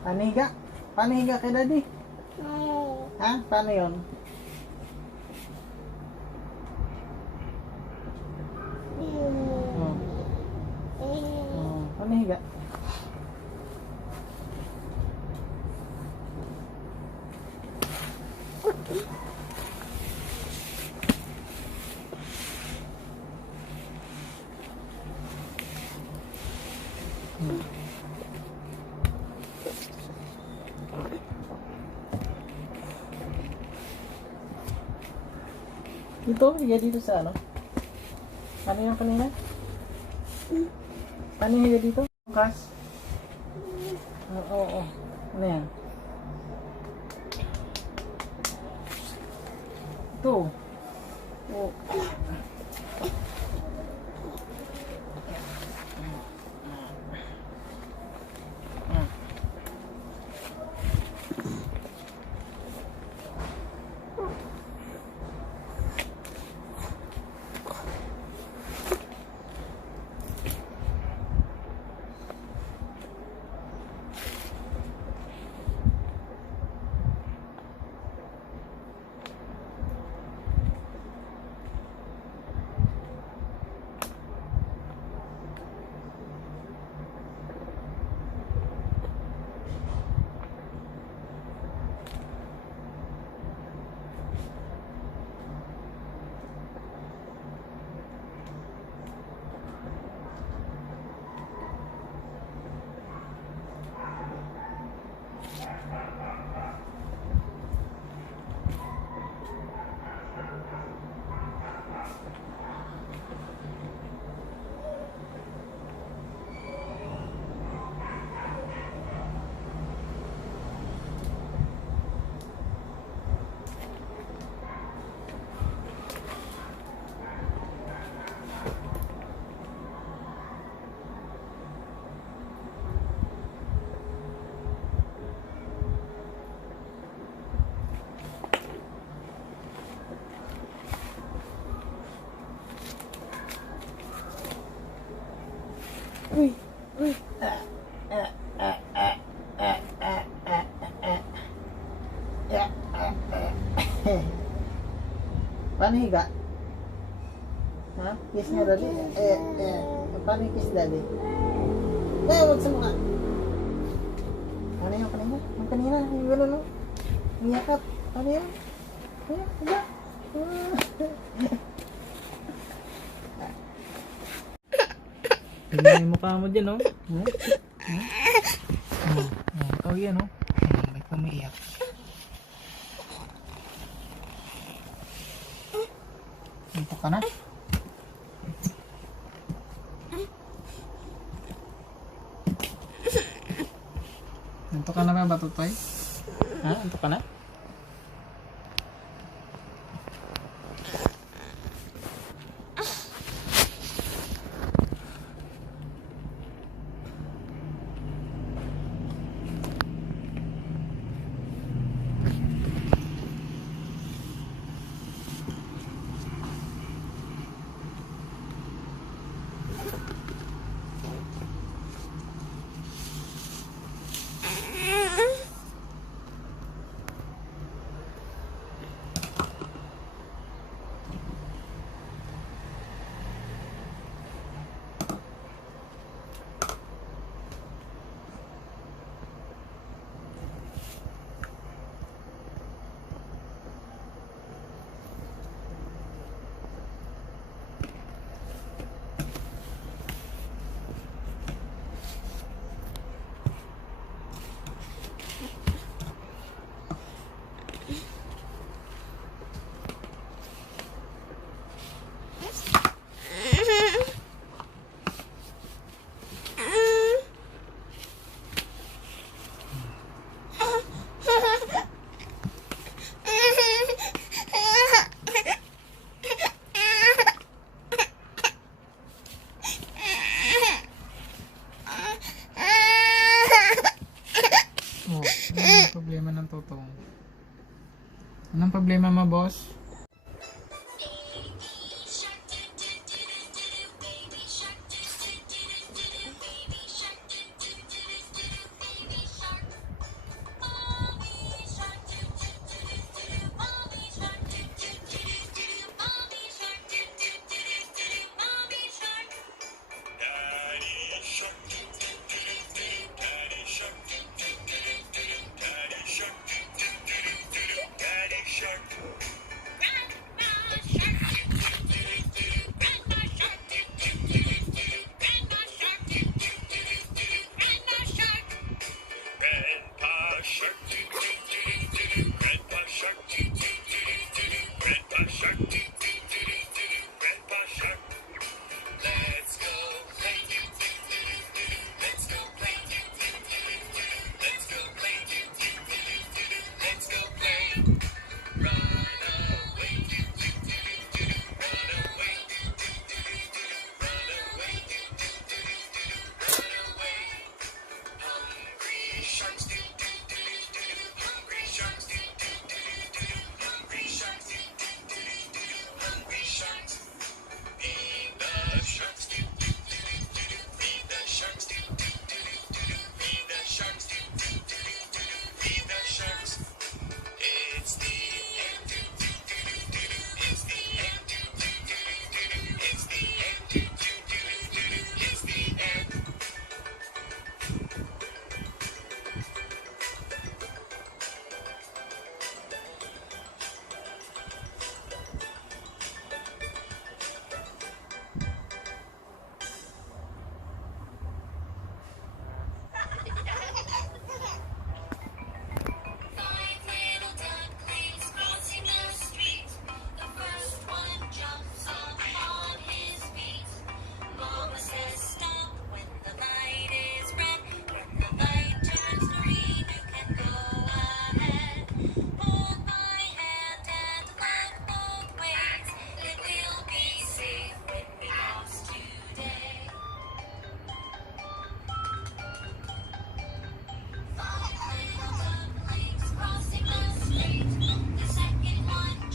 Paano higa? Paano higa kay daddy? Ha? Paano yun? Paano higa? Dito, higa dito sa ano? Ano yung kanina? Paano higa dito? Kas? Oo. Ano yan? Ito. Oo. Uy. Paano higa? Ha? Kiss mo daddy? Paano yung kiss daddy? Huwag sa mukha. Ano yung kanina? Yung kanina, yung gano'n, no? Yung yakap. Ano yun? Higa. Tingnan yung mukha mo dyan, no? Ikaw yan, no? May pumiiyak. Dito ka na? Dito ka na ba, Batutoy? Ha? Dito ka na? Problema ng totoo. Anong problema mo, boss? Five little ducklings crossing the street. The first one jumps up on his feet. Mama says stop when the light is red. When the light turns green, you can go ahead. Hold my hand and look both ways. Then we'll be safe when we cross today. Five little ducklings crossing the street. The second one.